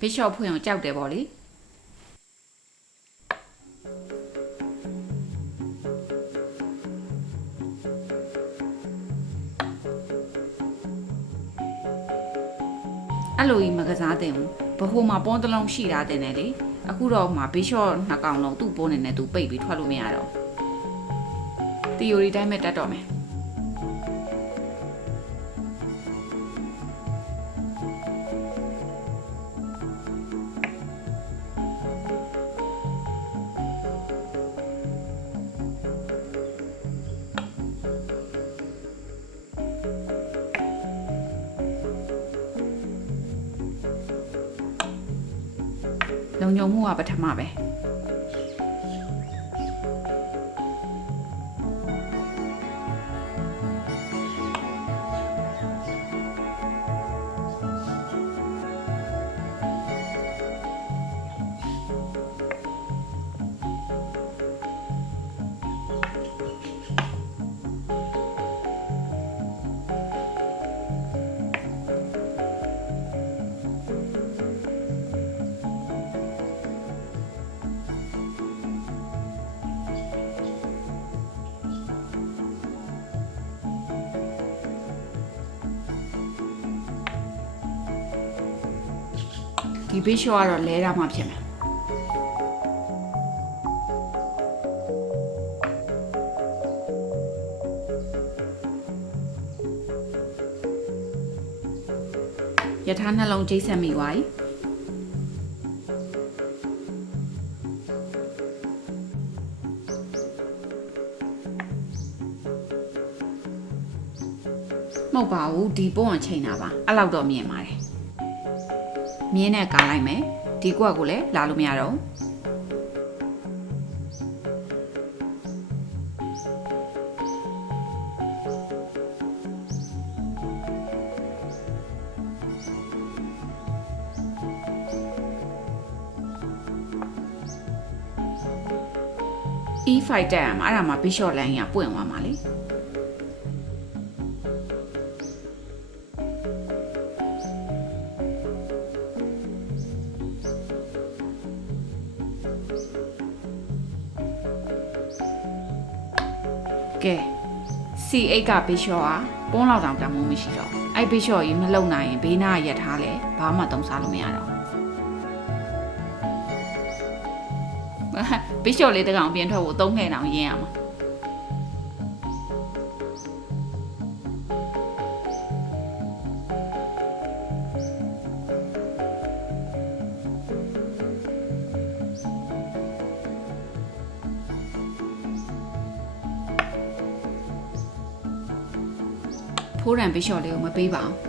ဘေးလျှော့ဖွင့်အောင်ကြောက်တယ်ပေါ့လေအဲ့လိုကြီးမကစားတင်ဘူးဘဟိုမှာပေါင်းတစ်လုံးရှိတာတင်တယ်လေအခုတော့မှဘေးလျှော့နှစ်ကောင်လုံးသူ့ပိုးနေနဲ့သူပိတ်ပြီးထွက်လို့မရတော့တီယိုရီတိုင်းပဲတက်တော့မယ်လုံခြုံမှုကပထမပဲဒီဘေးလျှော့ကတော့လဲတာမှဖြစ်မယ်ရထားနှလုံးချိတ်ဆက်မိသွားပြီမဟုတ်ပါဘူးဒီပုံအောင်ချိန်တာပါအဲ့လောက်တော့မြင်ပါတယ်မြင်းနဲ့ကားလိုက်မယ်ဒီကွက်ကိုလည်းလာလို့မရတော့E5 တက်ရမှာအဲ့ဒါမှ Bishop line ကပွင့်သွားမှာလေကဲ C8 က Bishop ကပုံးလောက်တောင်တမိုးမရှိတော့အဲ့ Bishop ကြီးမလုံနိုင်ရင်ဘေးနားရက်ထားလဲဘာမှတုံးစားလို့မရတော့Bishop လေးတကောင်ပြင်ထွက်ဖို့3နှစ်တောင်ရင်းရမှာဖိုးရန် Bishop လေးကိုမပေးပါဘူး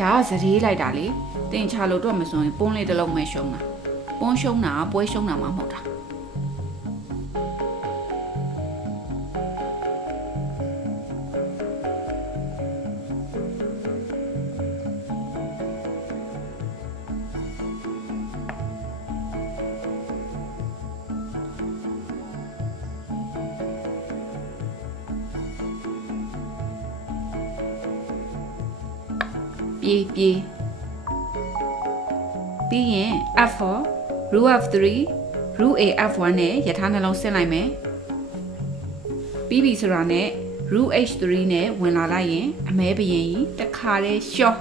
ဒါကစရေးလိုက်တာလေတင်ချလို့တော့မစွန်ပုံးလေးတစ်လုံးပဲရှုံးတာပုံးရှုံးတာပွဲရှုံးတာမှမဟုတ်တာ ပြေးပြီးရင် f4 root f3 root a f1 နဲ့ယထာနှလုံးဆင်းလိုက်မယ်ပြီးပြီဆိုတာနဲ့ root h3 နဲ့ဝင်လာလိုက်ရင်အမဲဘရင်ကြီးတခါတည်းရှော့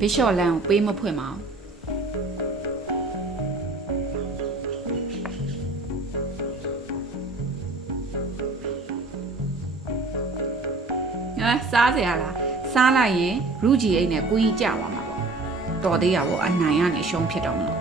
ဘီရှော့လန်ကိုပေးမဖွင့်ပါဘူးစားစရာလားစားလိုက်ရင်ရူဂျီအိတ်နဲ့ကိုကြီးကြသွားမှာပေါ့တော်သေးရပေါ့အနိုင်ကနေရှုံးဖြစ်တော့မလို့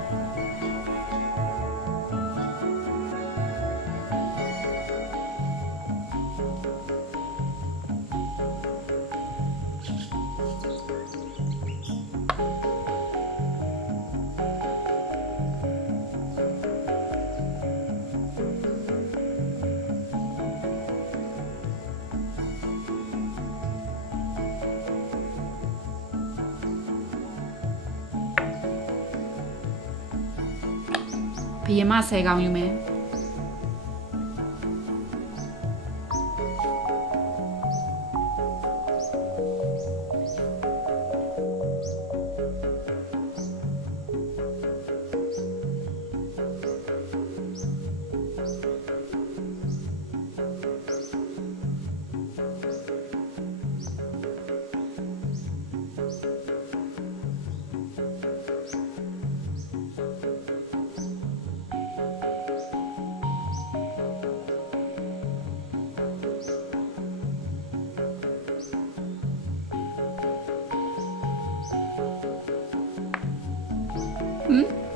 ဘယင်မ10ကောင်ယူမယ်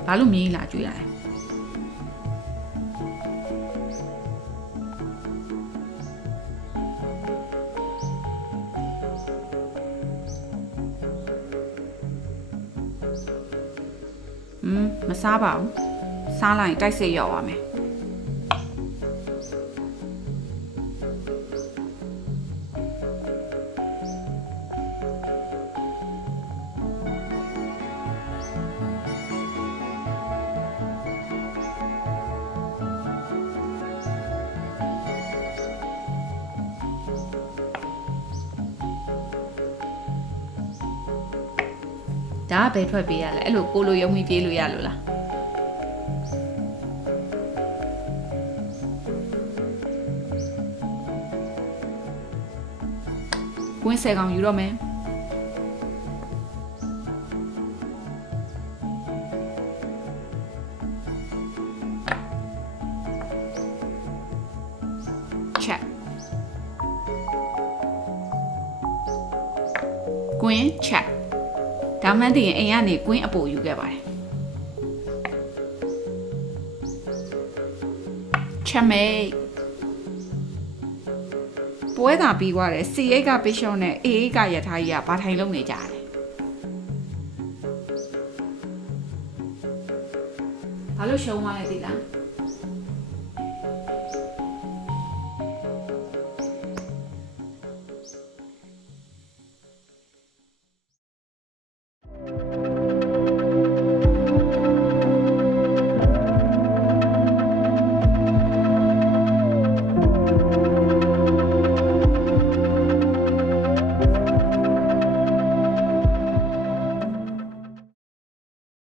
ဘာလို့မြည်လာကြွေးရလဲမစားပါဘူးစားလိုက်တိုက်စိတ်ရောက်ပါမယ်ဒါကဘယ်ထွက်ပေးရလဲအဲ့လိုကိုလိုရုံမိပြေးလို့ရလို့လားကွင်း10ကောင်ယူတော့မယ်ချက်ကွင်းချက်ဒါမှမဟုတ်ရင်အိမ်ကနေကွင်းအပိုယူခဲ့ပါတယ်ချက်မေးပွဲသာပြီးသွားတယ် C8 ကဘီရှော့နဲ့ A8 ကယထာကြီးကဘာထိုင်လုံးနေကြတယ်ဘာလို့ရှုံးသွားလဲသိလား